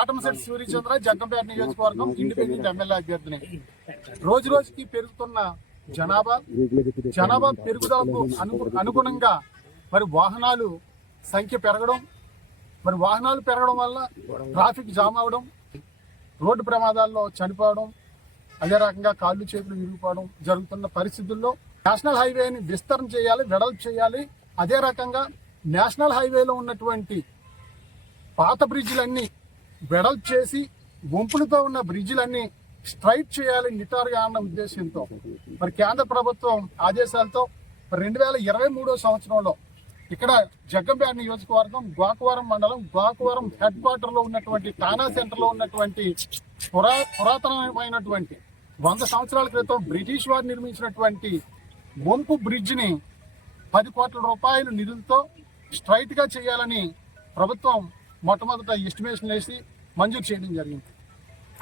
కాటంశెట్టి సూర్యచంద్ర, జగ్గంపేట నియోజకవర్గం independent MLA అభ్యర్థిని. రోజు రోజుకి పెరుగుతున్న జనాభా పెరుగుదలకు అనుగుణంగా మరి వాహనాలు సంఖ్య పెరగడం, మరి వాహనాలు పెరగడం వల్ల ట్రాఫిక్ జామ్ అవడం, రోడ్డు ప్రమాదాల్లో చనిపోవడం, అదే రకంగా కాళ్ళు చేతులు విరిగిపోవడం జరుగుతున్న పరిస్థితుల్లో నేషనల్ హైవేని విస్తరణ చేయాలి, వెడల్పు చేయాలి. అదే రకంగా నేషనల్ హైవేలో ఉన్నటువంటి పాత బ్రిడ్జిలన్నీ వెడల్పు చేసి వంపులతో ఉన్న బ్రిడ్జిలన్నీ స్ట్రైట్ చేయాలి నిటారుగా అన్న ఉద్దేశంతో మరి కేంద్ర ప్రభుత్వం ఆదేశాలతో 2023 సంవత్సరంలో ఇక్కడ జగ్గంపేట నియోజకవర్గం గోకవరం మండలం గోకవరం హెడ్ క్వార్టర్ లో ఉన్నటువంటి టానా సెంటర్ లో ఉన్నటువంటి పురాతనమైనటువంటి 100 సంవత్సరాల క్రితం బ్రిటిష్ వారు నిర్మించినటువంటి వంపు బ్రిడ్జ్ ని 10 కోట్ల రూపాయల నిధులతో స్ట్రైట్ గా చేయాలని ప్రభుత్వం మొట్టమొదట ఎస్టిమేషన్ వేసి మంజూరు చేయడం జరిగింది.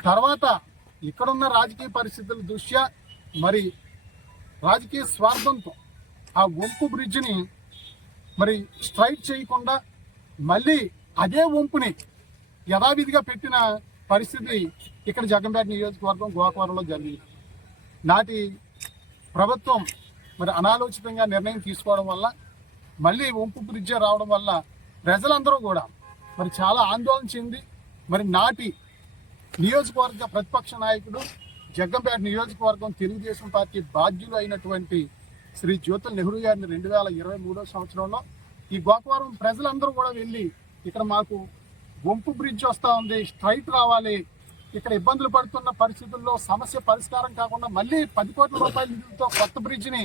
తర్వాత ఇక్కడున్న రాజకీయ పరిస్థితుల దృష్ట్యా మరి రాజకీయ స్వార్థంతో ఆ వంపు బ్రిడ్జిని మరి స్ట్రైట్ చేయకుండా మళ్ళీ అదే వంపుని యథావిధిగా పెట్టిన పరిస్థితి ఇక్కడ జగ్గంపేట నియోజకవర్గం గోకవరంలో జరిగింది. నాటి ప్రభుత్వం మరి అనాలోచితంగా నిర్ణయం తీసుకోవడం వల్ల మళ్ళీ వంపు బ్రిడ్జి రావడం వల్ల ప్రజలందరూ కూడా మరి చాలా ఆందోళన చెంది మరి నాటి నియోజకవర్గ ప్రతిపక్ష నాయకుడు జగ్గంపేట నియోజకవర్గం తెలుగుదేశం పార్టీ బాధ్యులు అయినటువంటి శ్రీ జ్యోతుల నెహ్రూ గారిని 2023 సంవత్సరంలో ఈ గోకవరం ప్రజలందరూ కూడా వెళ్ళి ఇక్కడ మాకు వంపు బ్రిడ్జ్ వస్తూ ఉంది, స్ట్రైట్ రావాలి, ఇక్కడ ఇబ్బందులు పడుతున్న పరిస్థితుల్లో సమస్య పరిష్కారం కాకుండా మళ్ళీ 10 కోట్ల రూపాయల నిధులతో కొత్త బ్రిడ్జిని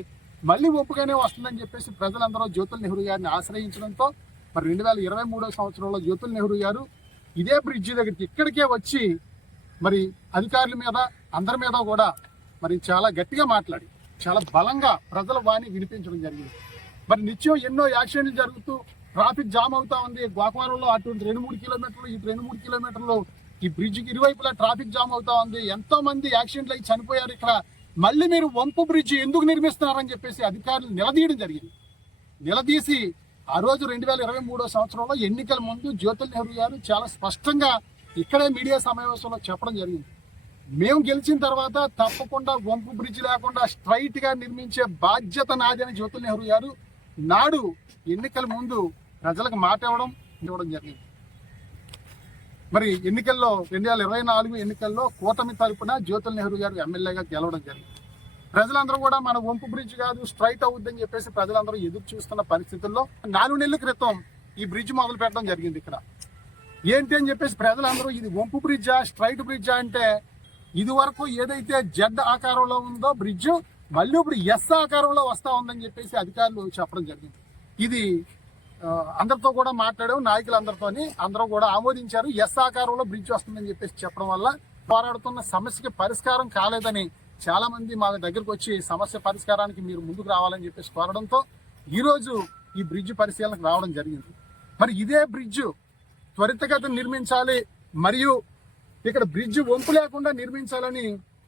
మళ్ళీ వంపుగానే వస్తుందని చెప్పేసి ప్రజలందరూ జ్యోతుల నెహ్రూ గారిని ఆశ్రయించడంతో మరి 2023 సంవత్సరంలో జ్యోతుల నెహ్రూ గారు ఇదే బ్రిడ్జి దగ్గరికి ఇక్కడికే వచ్చి మరి అధికారుల మీద అందరి మీద కూడా మరి చాలా గట్టిగా మాట్లాడి చాలా బలంగా ప్రజల వాణి వినిపించడం జరిగింది. మరి నిత్యం ఎన్నో యాక్సిడెంట్లు జరుగుతూ ట్రాఫిక్ జామ్ అవుతా ఉంది. గోకవరంలో అటువంటి 2-3 కిలోమీటర్లు, ఇటు 2-3 కిలోమీటర్లు ఈ బ్రిడ్జికి ఇరువైపులా ట్రాఫిక్ జామ్ అవుతా ఉంది. ఎంతో మంది యాక్సిడెంట్లు అయి చనిపోయారు. ఇక్కడ మళ్ళీ మీరు వంపు బ్రిడ్జి ఎందుకు నిర్మిస్తున్నారని చెప్పేసి అధికారులు నిలదీయడం జరిగింది. నిలదీసి ఆ రోజు 2023 సంవత్సరంలో ఎన్నికల ముందు జ్యోతుల నెహ్రూ గారు చాలా స్పష్టంగా ఇక్కడే మీడియా సమావేశంలో చెప్పడం జరిగింది. మేము గెలిచిన తర్వాత తప్పకుండా వంపు బ్రిడ్జ్ లేకుండా స్ట్రైట్ గా నిర్మించే బాధ్యత నాది అని జ్యోతుల నెహ్రూ గారు నాడు ఎన్నికల ముందు ప్రజలకు మాట ఇవ్వడం జరిగింది. మరి ఎన్నికల్లో 2024 ఎన్నికల్లో కూటమి తరపున జ్యోతుల నెహ్రూ గారు ఎమ్మెల్యేగా గెలవడం జరిగింది. ప్రజలందరూ కూడా మన వంపు బ్రిడ్జ్ కాదు స్ట్రైట్ అవుద్దని చెప్పేసి ప్రజలందరూ ఎదురు చూస్తున్న పరిస్థితుల్లో 4 నెలల క్రితం ఈ బ్రిడ్జ్ మొదలు పెట్టడం జరిగింది. ఇక్కడ ఏంటి అని చెప్పేసి ప్రజలందరూ ఇది వంపు బ్రిడ్జా స్ట్రైట్ బ్రిడ్జా అంటే ఇది వరకు ఏదైతే జెడ్ ఆకారంలో ఉందో బ్రిడ్జ్ మళ్ళీ ఇప్పుడు ఎస్ ఆకారంలో వస్తా ఉందని చెప్పేసి అధికారులు చెప్పడం జరిగింది. ఇది అందరితో కూడా మాట్లాడాం, నాయకులందరితోని అందరూ కూడా ఆమోదించారు. ఎస్ ఆకారంలో బ్రిడ్జ్ వస్తుందని చెప్పేసి చెప్పడం వల్ల పోరాడుతున్న సమస్యకి పరిష్కారం కాలేదని చాలా మంది మా దగ్గరకు వచ్చి సమస్య పరిష్కారానికి మీరు ముందుకు రావాలని చెప్పేసి కోరడంతో ఈ రోజు ఈ బ్రిడ్జ్ పరిశీలనకు రావడం జరిగింది. మరి ఇదే బ్రిడ్జ్ త్వరితగతిన నిర్మించాలి, మరియు ఇక్కడ బ్రిడ్జ్ వంపు లేకుండా నిర్మించాలని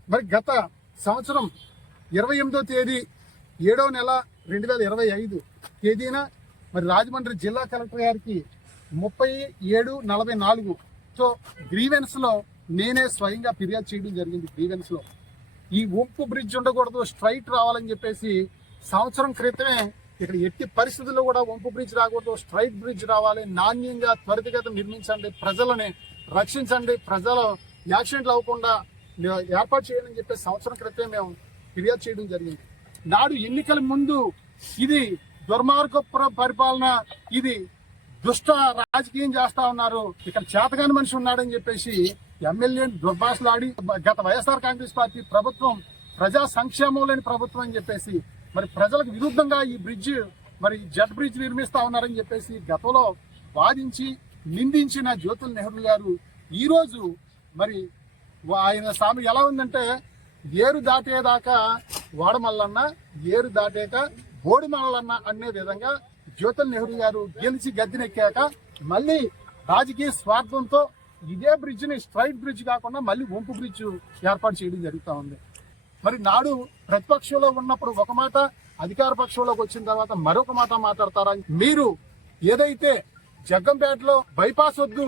మరి గత సంవత్సరం 28వ తేదీ 7వ నెల 2025 తేదీన మరి రాజమండ్రి జిల్లా కలెక్టర్ గారికి 3744తో గ్రీవెన్స్ లో నేనే స్వయంగా ఫిర్యాదు చేయడం జరిగింది. గ్రీవెన్స్ లో ఈ వంపు బ్రిడ్జ్ ఉండకూడదు, స్ట్రైట్ రావాలని చెప్పేసి సంవత్సరం క్రితమే ఇక్కడ ఎట్టి పరిస్థితుల్లో కూడా వంపు బ్రిడ్జ్ రాకూడదు, స్ట్రైట్ బ్రిడ్జ్ రావాలి, నాణ్యంగా త్వరితగతిన నిర్మించండి, ప్రజలని రక్షించండి, ప్రజలు యాక్సిడెంట్లు అవ్వకుండా ఏర్పాటు చేయాలని చెప్పేసి సంవత్సరం క్రితమే మేము ఫిర్యాదు చేయడం జరిగింది. నాడు ఎన్నికల ముందు ఇది దుర్మార్గ పరిపాలన, ఇది దుష్ట రాజకీయం చేస్తా ఉన్నారు, ఇక్కడ చేతగాని మనిషి ఉన్నాడని చెప్పేసి ఎమ్మెల్యే దుర్భాషలాడి గత వైఎస్ఆర్ కాంగ్రెస్ పార్టీ ప్రభుత్వం ప్రజా సంక్షేమం లేని ప్రభుత్వం అని చెప్పేసి మరి ప్రజలకు విరుద్ధంగా ఈ బ్రిడ్జ్ మరి జెడ్ బ్రిడ్జ్ నిర్మిస్తా ఉన్నారని చెప్పేసి గతంలో వాదించి నిందించిన జ్యోతుల నెహ్రూ గారు ఈ రోజు మరి ఆయన సామె ఎలా ఉందంటే ఏరు దాటేదాకా వాడమల్లన్న, ఏరు దాటాక బోడి మల్లన్న అనే విధంగా జ్యోతుల నెహ్రూ గారు గెలిచి గద్దెనెక్కాక మళ్ళీ రాజకీయ స్వార్థంతో ఇదే బ్రిడ్జ్ ని స్ట్రైట్ బ్రిడ్జ్ కాకుండా మళ్ళీ వంపు బ్రిడ్జ్ ఏర్పాటు చేయడం జరుగుతూ ఉంది. మరి నాడు ప్రతిపక్షంలో ఉన్నప్పుడు ఒక మాట, అధికార పక్షంలోకి వచ్చిన తర్వాత మరొక మాట మాట్లాడతారా? మీరు ఏదైతే జగ్గంపేటలో బైపాస్ వద్దు,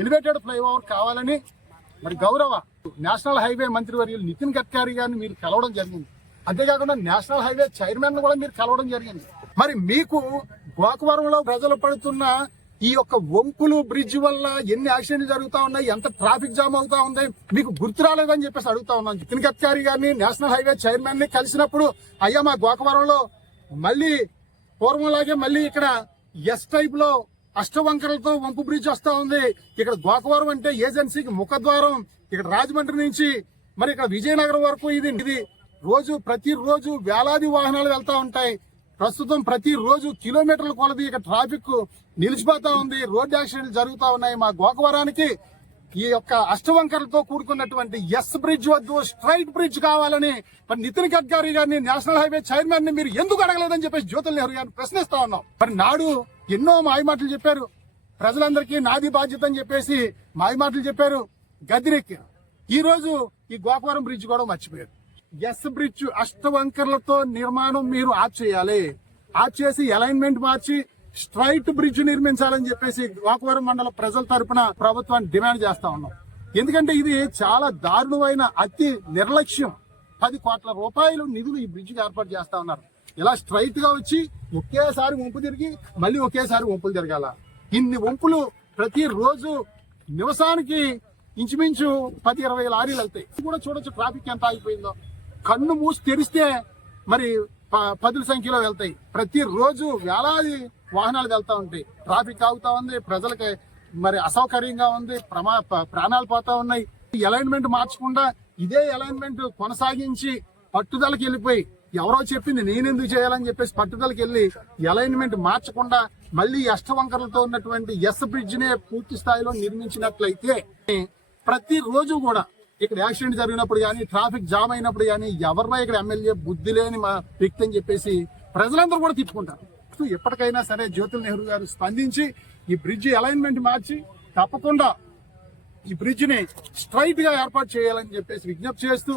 ఎలివేటెడ్ ఫ్లైఓవర్ కావాలని మరి గౌరవ నేషనల్ హైవే మంత్రివర్యులు నితిన్ గడ్కరీ గారిని మీరు కలవడం జరిగింది. అంతేకాకుండా నేషనల్ హైవే చైర్మన్ కూడా మీరు కలవడం జరిగింది. మరి మీకు గోకవరంలో ప్రజలు పడుతున్న ఈ యొక్క వంపులు బ్రిడ్జ్ వల్ల ఎన్ని యాక్సిడెంట్లు జరుగుతా ఉన్నాయి, ఎంత ట్రాఫిక్ జామ్ అవుతా ఉంది మీకు గుర్తు రాలేదని చెప్పేసి అడుగుతా ఉన్నాను. నితిన్ గడ్కరీ గారిని నేషనల్ హైవే చైర్మన్ ని కలిసినప్పుడు అయ్యా మా గోకవరంలో మళ్ళీ పూర్వంలాగే మళ్ళీ ఇక్కడ ఎస్ టైప్ లో అష్టవంకరలతో వంపు బ్రిడ్జ్ వస్తా ఉంది. ఇక్కడ గోకవరం అంటే ఏజెన్సీకి ముఖద్వారం. ఇక్కడ రాజమండ్రి నుంచి మరి ఇక్కడ విజయనగరం వరకు ఇది ప్రతిరోజు వేలాది వాహనాలు వెళ్తా ఉంటాయి. ప్రస్తుతం ప్రతిరోజు కిలోమీటర్ల కొలది ఇక్కడ ట్రాఫిక్ నిలిచిపోతా ఉంది, రోడ్ యాక్సిడెంట్లు జరుగుతా ఉన్నాయి. మా గోకవరానికి ఈ యొక్క అష్టవంకరలతో కూడుకున్నటువంటి ఎస్ బ్రిడ్జ్ వద్దు, స్ట్రైట్ బ్రిడ్జ్ కావాలని మరి నితిన్ గడ్కరీ గారిని నేషనల్ హైవే చైర్మన్ ని మీరు ఎందుకు అడగలేదని చెప్పేసి జ్యోతుల్ నెహ్రూ గారిని ప్రశ్నిస్తా ఉన్నాం. మరి నాడు ఎన్నో మాయమాటలు చెప్పారు, ప్రజలందరికీ నాది బాధ్యత అని చెప్పేసి మాయమాటలు చెప్పారు, గదిరెక్కారు. ఈ రోజు ఈ గోకవరం బ్రిడ్జ్ కూడా మర్చిపోయారు. ఎస్ బ్రిడ్జ్ అష్టవంకర్లతో నిర్మాణం మీరు ఆప్ చేయాలి, ఆప్ చేసి అలైన్మెంట్ మార్చి స్ట్రైట్ బ్రిడ్జ్ నిర్మించాలని చెప్పేసి గోకవరం మండల ప్రజల తరపున ప్రభుత్వాన్ని డిమాండ్ చేస్తా ఉన్నాం. ఎందుకంటే ఇది చాలా దారుణమైన అతి నిర్లక్ష్యం. 10 కోట్ల రూపాయలు నిధులు ఈ బ్రిడ్జ్ ఏర్పాటు చేస్తా ఉన్నారు. ఇలా స్ట్రైట్ గా వచ్చి ఒకేసారి వంపు తిరిగి మళ్ళీ ఒకేసారి వంపులు తిరగాల. ఇన్ని వంపులు ప్రతిరోజు నివసానికి ఇంచుమించు 10-20 లారీలు వెళ్తాయి. కూడా చూడొచ్చు ట్రాఫిక్ ఎంత ఆగిపోయిందో. కన్ను మూసి తెరిస్తే మరి 10 సంఖ్యలో వెళ్తాయి. ప్రతిరోజు వేలాది వాహనాలు వెళ్తా ఉంటాయి. ట్రాఫిక్ ఆగుతా ఉంది, ప్రజలకి మరి అసౌకర్యంగా ఉంది, ప్రాణాలు పోతా ఉన్నాయి. అలైన్మెంట్ మార్చకుండా ఇదే అలైన్మెంట్ కొనసాగించి పట్టుదలకి వెళ్ళిపోయి ఎవరో చెప్పింది నేనెందుకు చేయాలని చెప్పేసి పట్టుదలకి వెళ్ళి అలైన్మెంట్ మార్చకుండా మళ్ళీ అష్టవంకరలతో ఉన్నటువంటి ఎస్ బ్రిడ్జ్ నే పూర్తి స్థాయిలో నిర్మించినట్లయితే ప్రతిరోజు కూడా ఇక్కడ యాక్సిడెంట్ జరిగినప్పుడు కానీ ట్రాఫిక్ జామ్ అయినప్పుడు కానీ ఎవరినా ఇక్కడ ఎమ్మెల్యే బుద్ధి లేని మా వ్యక్తి అని చెప్పేసి ప్రజలందరూ కూడా తిట్టుకుంటారు. ఎప్పటికైనా సరే జ్యోతుల్ నెహ్రూ గారు స్పందించి ఈ బ్రిడ్జి అలైన్మెంట్ మార్చి తప్పకుండా ఈ బ్రిడ్జ్ ని స్ట్రైట్ గా ఏర్పాటు చేయాలని చెప్పేసి విజ్ఞప్తి చేస్తూ,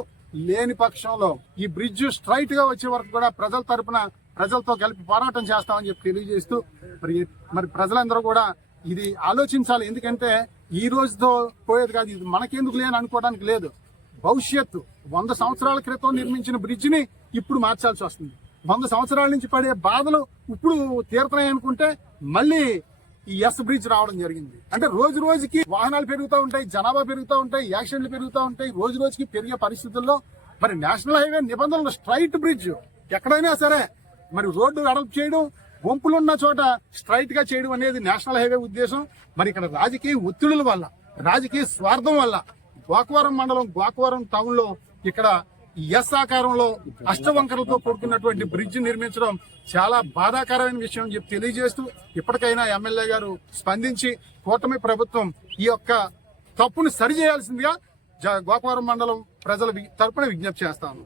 లేని పక్షంలో ఈ బ్రిడ్జ్ స్ట్రైట్ గా వచ్చే వరకు కూడా ప్రజల తరపున ప్రజలతో కలిపి పోరాటం చేస్తామని చెప్పి తెలియజేస్తూ మరి ప్రజలందరూ కూడా ఇది ఆలోచించాలి. ఎందుకంటే ఈ రోజుతో పోయేది కాదు, ఇది మనకెందుకు లేని అనుకోవడానికి లేదు. భవిష్యత్తు 100 సంవత్సరాల క్రితం నిర్మించిన బ్రిడ్జ్ ని ఇప్పుడు మార్చాల్సి వస్తుంది. 100 సంవత్సరాల నుంచి పడే బాధలు ఇప్పుడు తీరుతున్నాయి అనుకుంటే మళ్ళీ ఈ ఎస్ బ్రిడ్జ్ రావడం జరిగింది. అంటే రోజు రోజుకి వాహనాలు పెరుగుతూ ఉంటాయి, జనాభా పెరుగుతూ ఉంటాయి, యాక్సిడెంట్లు పెరుగుతూ ఉంటాయి. రోజు రోజుకి పెరిగే పరిస్థితుల్లో మరి నేషనల్ హైవే నిబంధనలు స్ట్రైట్ బ్రిడ్జ్ ఎక్కడైనా సరే మరి రోడ్డు వెడల్పు చేయడం, వంపులున్న చోట స్ట్రైట్ గా చేయడం అనేది నేషనల్ హైవే ఉద్దేశం. మరి ఇక్కడ రాజకీయ ఒత్తిడుల వల్ల, రాజకీయ స్వార్థం వల్ల గోకవరం మండలం గోకవరం టౌన్ లో ఇక్కడ ఎస్ ఆకారంలో అష్టవంకరలతో కూడుకున్నటువంటి బ్రిడ్జ్ నిర్మించడం చాలా బాధాకరమైన విషయం అని చెప్పి తెలియజేస్తూ, ఇప్పటికైనా ఎమ్మెల్యే గారు స్పందించి కూటమి ప్రభుత్వం ఈ యొక్క తప్పును సరిచేయాల్సిందిగా గోకవరం మండలం ప్రజల తరపున విజ్ఞప్తి చేస్తాను.